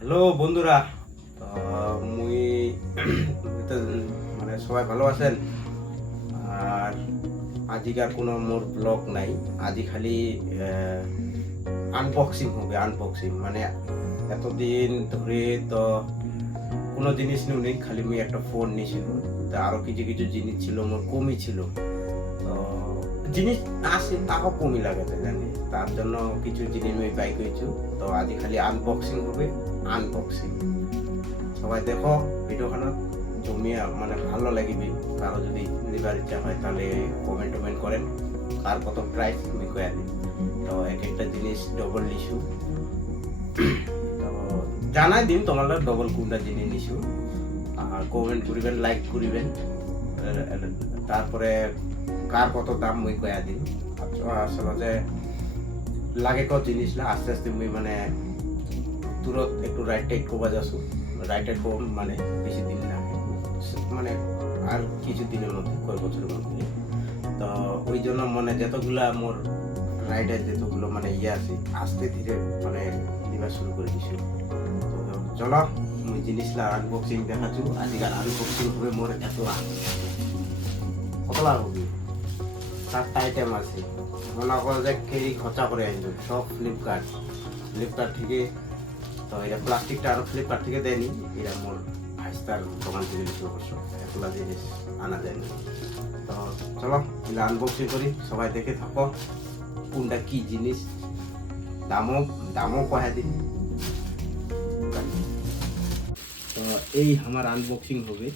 Hello বন্ধুরা, তো মুই তো মানে সবাই ভালো আছেন। আর আজিকার কোনো মোর ব্লগ নাই, আজি খালি আনবক্সিং হবে। আনবক্সিং মানে এতদিন ধরে তো কোনো জিনিস নেই, খালি মুই একটা ফোন নিয়েছিল। তা আরো কিছু কিছু জিনিস ছিল মোর কমই ছিল, তো জিনিস আসে তাও কমই লাগাতে জানি, তার জন্য কিছু জিনিস মুই বাই করেছি। তো আজি খালি আনবক্সিং হবে। আনবক্সিং সবাই দেখো, ভিডিওখানা জমিয়া মানে ভালো লাগিবে। কারো যদি নিবার ইচ্ছা হয় তাহলে কমেন্ট করেন, কার কত প্রাইস আমি কয়ে দিই। তো এক একটা জিনিস ডবল নিছু, তো জানাই দিন তোমার ডবল কোনটা জিনিস নিছু। আর কমেন্ট করিবেন, লাইক করিবেন, তারপরে কার কত দাম মুই কয়া দিন। আসলে যে লাগে কত জিনিস না, আস্তে আস্তে মুই মানে তুরত একটু রাইট টাইট কোবা যাচ্ছ। রাইট টাইট কোব মানে বেশি দিন না, মানে আর কিছু দিনের মধ্যে, কয়েক বছরের মধ্যে। তো ওই জন্য মানে যতগুলা মোর রাইডের যতগুলো মানে আছে, আস্তে ধীরে মানে দিবা শুরু করে দিছি। তো চলো মুই জিনিসটা আনবক্সিং দেখাচ্ছি। আজকাল আনবক্সিং হবে মোর এত লাভ, কত লাভ হবে। 4টা আইটেম আছে, মনে করো যে কেরি খরচা করে আনছো সব ফ্লিপকার্ট থেকে। তো এটা প্লাস্টিকটা আরো ফ্লিপকার্ট থেকে দেয়নি, এটা মোর ভাইস্তার দোকান থেকে নিতে অবশ্য, এগুলা জিনিস আনা যায়নি। তো চলো এগুলো আনবক্সিং করি, সবাই দেখে থাকো কোনটা কি জিনিস, দামও দামও কয়া দিন। তো এই আমার আনবক্সিং হবে।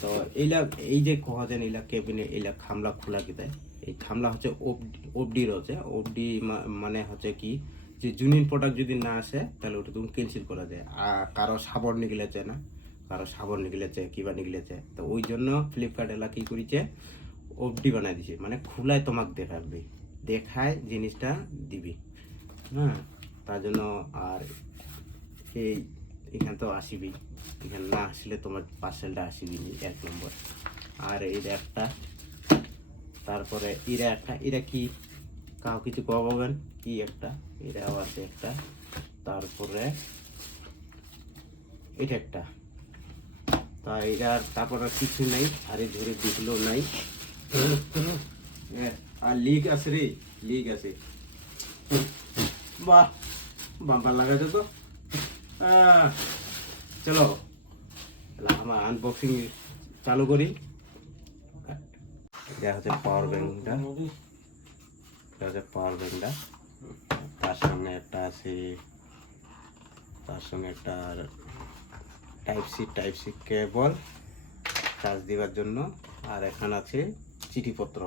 তো এইলা এই যে কহা যায় এইলা কেবিনে এইলা খামলা খোলা কি দেয়, এই খামলা হচ্ছে ওবডির হচ্ছে ওবডি, মানে হচ্ছে কি যে জুনিয়র প্রোডাক্ট যদি না আসে তাহলে ওটা তুমি ক্যান্সেল করা যায়। আর কারো সাবর নিগলেছে না, কারো সাবর নিগলেছে কিবা নিগলেছে, তো ওই জন্য ফ্লিপকার্ট এলা কি করেছে, ওবডি বানাই দিছে, মানে খোলায় তোমাকে দেখাবে, দেখায় জিনিসটা দিবি। হ্যাঁ, তার জন্য। আর এই এখানে তো আসিবি, এখানে না আসলে তোমার পার্সেলটা আসিবি নি, 1 নম্বর। আর এর একটা, তারপরে এরা একটা, এরা কি কাউ কিছু পাবেন কি একটা, এরাও আছে একটা। তারপরে এটা একটা, তা এটা তারপরে কিছু নাই, আরে ধরে দিকলো নাই। আর লিগ আছে রে, লিগ আছে। বাহ, বাম্পার লাগাতে তো। চলো আমার আনবক্সিং চালু করি। এটা হচ্ছে পাওয়ার ব্যাংকটা, এটা হচ্ছে পাওয়ার ব্যাংকটা। তার সঙ্গে একটা আছে, তার সঙ্গে একটা টাইপ সি কেবল চার্জ দেওয়ার জন্য। আর এখানে আছে চিঠিপত্র,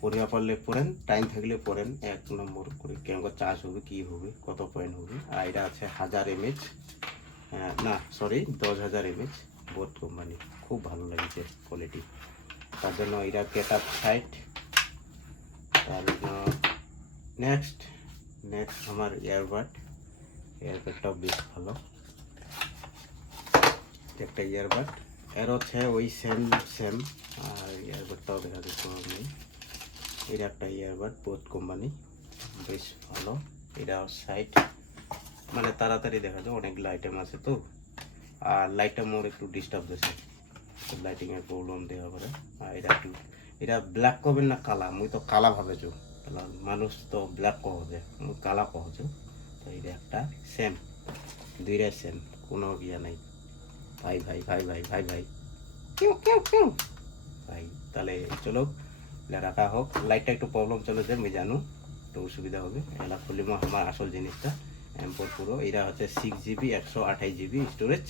পড়িয়া পারলে পড়েন, টাইম থাকলে পড়েন, 1 নম্বর করে কেমন চার্জ হবে, কি হবে, কত পয়েন্ট হবে। আর এটা আছে 1000 mAh, না সরি 10,000 mAh, বোট কোম্পানি, খুব ভালো লাগছে কোয়ালিটি। তার জন্য এটা গেট আপ সাইট। তার নেক্সট আমার ইয়ারবাডটাও বেশ ভালো, একটা ইয়ারবাড এর হচ্ছে ওই সেম। আর ইয়ারবাডটাও দেখা যাচ্ছে নেই, এটা একটা ইয়ারবাড বোট কোম্পানি, বেশ ভালো। এটা সাইট মানে তাড়াতাড়ি দেখা যায়, অনেকগুলো আইটেম আছে তো। আর লাইটটা মোর একটু ডিস্টার্ব দিয়েছে, লাইটিংয়ের প্রবলেম দেওয়া পারে। আর এটা ব্ল্যাক করবেন না কালা, মুই তো কালা ভাবেছো, মানুষ তো ব্ল্যাক কহছে, মুই কালা কহছো। তো এটা একটা সেম, দুইটাই সেম, কোনো ইয়া নাই। ভাই ভাই ভাই ভাই ভাই ভাই কেউ কেউ কেউ ভাই, তাহলে চলো এটা রাখা হোক। লাইটটা একটু প্রবলেম চলেছে আমি জানো, একটু অসুবিধা হবে। এলা খুলিম আমার আসল জিনিসটা, এমপোর পুরো। এটা হচ্ছে 6GB 128GB storage,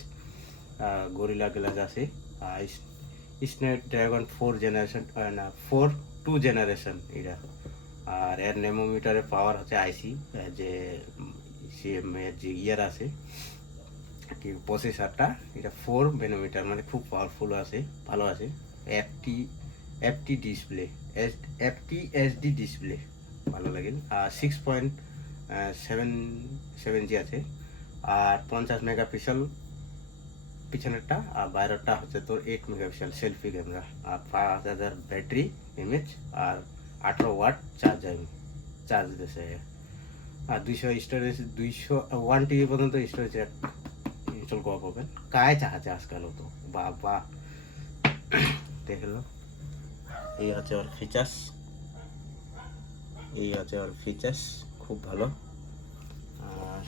gorilla glass আছে। স্ন্যাপড্রাগন 4 জেনারেশন, না 2 জেনারেশন এটা। আর এর নেমোমিটারের পাওয়ার হচ্ছে আইসি, যে সিএম এর যে ইয়ার আছে কি প্রসেসরটা, এটা 4 ন্যানোমিটার, মানে খুব পাওয়ারফুল আছে, ভালো আছে। FT FT display, FT display, ভালো লাগে। আর 6.77G আছে। আর 50 মেগাপিক্সেল পিছনেরটা, আর বাইরেরটা হচ্ছে তোর 8 মেগাপিক্সেল সেলফি ক্যামেরা। আর 5000 ব্যাটারি এমএচ, আর 18 ওয়াট চার্জ দিয়েছে। আর 200 স্টোরেজ, 1 TB পর্যন্ত স্টোরেজ চঞ্চল কোৱা পাবেন काय চাহাছে আজকাল তো বাবা দেখলো এই আছে ওর ফিচার্স খুব ভালো আর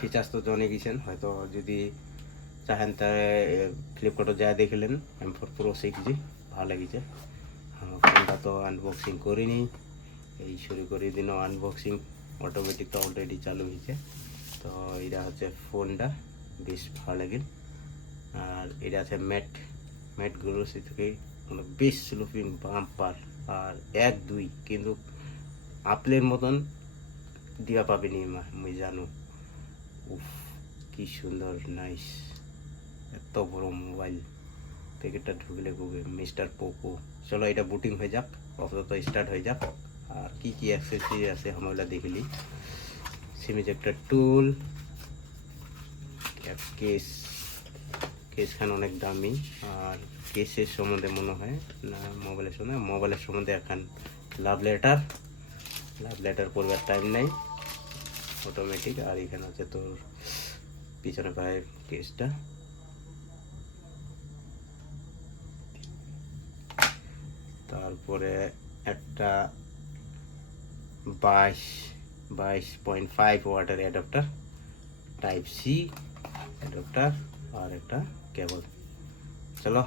ফিচার্স তো জনে গেছেন হয়তো যদি চাহেন তাহলে ফ্লিপকার্টে যা দেখলেন M4 Pro 6G ভালো লাগিছে আমার ফোনটা তো আনবক্সিং করিনি এই শুরু করে দিন আনবক্সিং অটোমেটিক তো অলরেডি চালু হয়েছে তো এটা হচ্ছে ফোনটা বেশ ভালো লাগে আর এটা আছে ম্যাটগুলো সে থেকে মানে বেশ লুকিং বাম্পার আর 1-2 কিন্তু আপেলের মতন দিয়া পাবেনি আমি জানো উফ কি সুন্দর নাইস এত বড় মোবাইল প্যাকেটটা ঢুকলে গুবে মিস্টার পোকো চলো এটা বুটিং হয়ে যাক অফার তো স্টার্ট হয়ে যাক আর কি কি অ্যাক্সেসরি আছে আমরা দেখলি সিম ইজেক্টর টুল কেস খান অনেক দামি আর কেসের সম্বন্ধে মনে হয় না মোবাইলের সম্বন্ধে এখন লাভ লেটার পড়বার টাইম নেই অটোমেটিক আর এখানে আছে তোর পিছনে পায়ের কেসটা তারপরে একটা 22.5 ওয়াটের অ্যাডাপ্টার টাইপ সি অ্যাডাপ্টার আর একটা কেবল চলো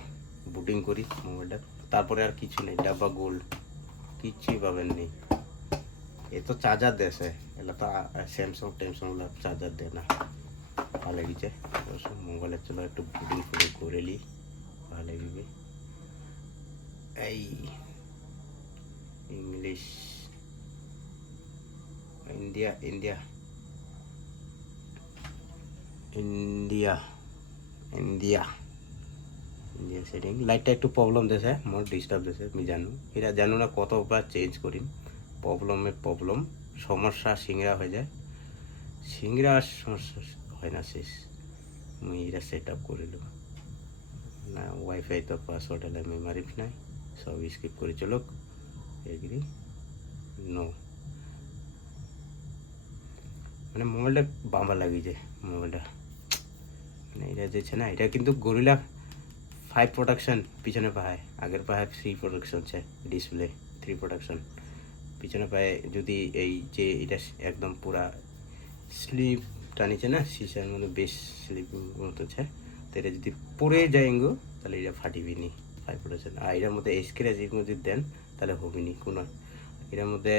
বুটিং করি মোবাইলটা তারপরে আর কিছু নেই ডাব্বা গোল্ড কিছুই পাবেন নেই এ তো চার্জার দেশে এগুলো তো স্যামসাং চার্জার দেয় না ভালো লেগেছে মোবাইলের চলো একটু বুটিং করে নি ভালো লাগবে এই ইংলিশ ইন্ডিয়া সেটিং লাইটটা একটু প্রবলেম দিয়েছে মোর ডিস্টার্ব দিয়েছে আমি জানো না কতবার চেঞ্জ করি প্রবলেম সমস্যা সিংড়া হয়ে যায় সিংড়া সমস্যা হয় না শেষ আমি এটা সেট আপ করে দেবো না ওয়াইফাই তো পাসওয়ার্ড হলে আমি মারিফ নাই সব স্কিপ করে চলুক এগ্রি নো মানে মোবাইলটা বাম্বা লাগিয়েছে মোবাইলটা মানে এটা যেছে না এটা কিন্তু গরিলা 5 প্রোডাকশন পিছনে পায় আগের পায় 3 প্রোডাকশন আছে ডিসপ্লে 3 প্রোডাকশন পিছনে পায় যদি এই যে এটা একদম পুরা স্লিপ টানিছে না সিসার মধ্যে বেশ স্লিপিং মতো আছে তো এটা যদি পড়ে যায়গো তাহলে এটা ফাটিবি নি 5 প্রোডাকশন আর এটার মধ্যে স্ক্র্যাচ যদি দেন তাহলে হবে নি কোনো এটার মধ্যে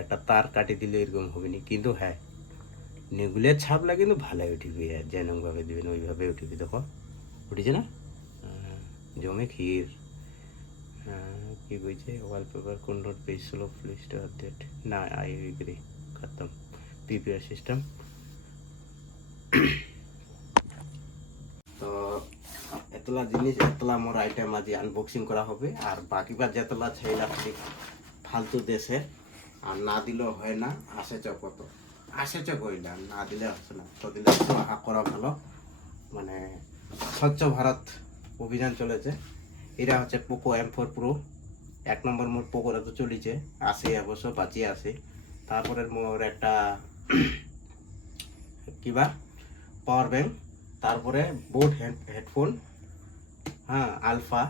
একটা তার কাটি দিলে এরকম হবে নি কিন্তু হ্যাঁ নেগুলের ছাপলা কিন্তু ভালোই উঠিবি যেরকমভাবে দিবেন ওইভাবে উঠিবি দেখো উঠেছে না জমে ক্ষীর কি বলছে wallpaper control page slow list update না আই এগ্রি খতম পিপিআর সিস্টেম তো এতলা জিনিস এতলা মোর আইটেম আজ আনবক্সিং করা হবে আর বাকিবার যেতলা ছেলা ফালতু দেশে আর না দিলেও হয় না আসেছ কইলা না দিলে হচ্ছে না তো দিলে হাক করা ভালো মানে স্বচ্ছ ভারত অভিযান চলেছে এটা হচ্ছে পোকো M4 Pro 1 নম্বর মোর পোকোটা তো চলেছে আসে অবশ্য বাঁচিয়ে আসে তারপরে মোর একটা কিবা পাওয়ার ব্যাংক তারপরে বোট হেডফোন হ্যাঁ আলফা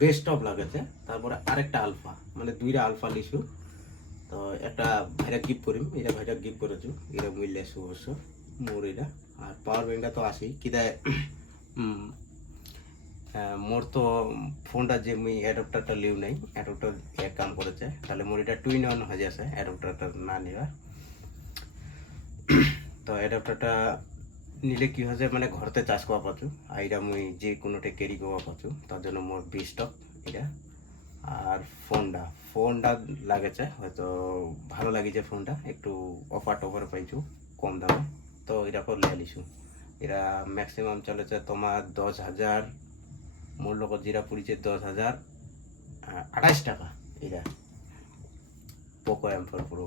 বেস্ট অফ লাগেছে তারপরে আরেকটা আলফা মানে দুইটা আলফা লিসু তো একটা ভাইরা গিফট করিম এটা ভাইরা গিফট করেছো এটা মূল্যে অবশ্য মোর এটা আর পাওয়ার ব্যাংকটা তো আসি কিদায় মোর তো ফোনটা যে মুই অ্যাডাপ্টারটা লিউ নাই অ্যাডাপ্টার এক কাম করেছে তাহলে মোর এটা 2-in-1 হয়ে যাচ্ছে অ্যাডাপ্টারটা না নেওয়া তো অ্যাডাপ্টারটা নিলে কি হয়েছে মানে ঘরতে চার্জ করা পাচ্ছ আর এটা মুই যে কোনোটা ক্যারি করা পাচ্ছ তার জন্য মোর বেস্ট অফ এটা আর ফোনটা লাগেছে হয়তো ভালো লাগিছে ফোনটা একটু অফার পাইছো কম দামে তো এটা করে লিয়ে লিছু এটা ম্যাক্সিমাম চলেছে তোমার 10,000 মোর লগত যেটা পড়েছে 10,028 টাকা এটা পোকো M4 Pro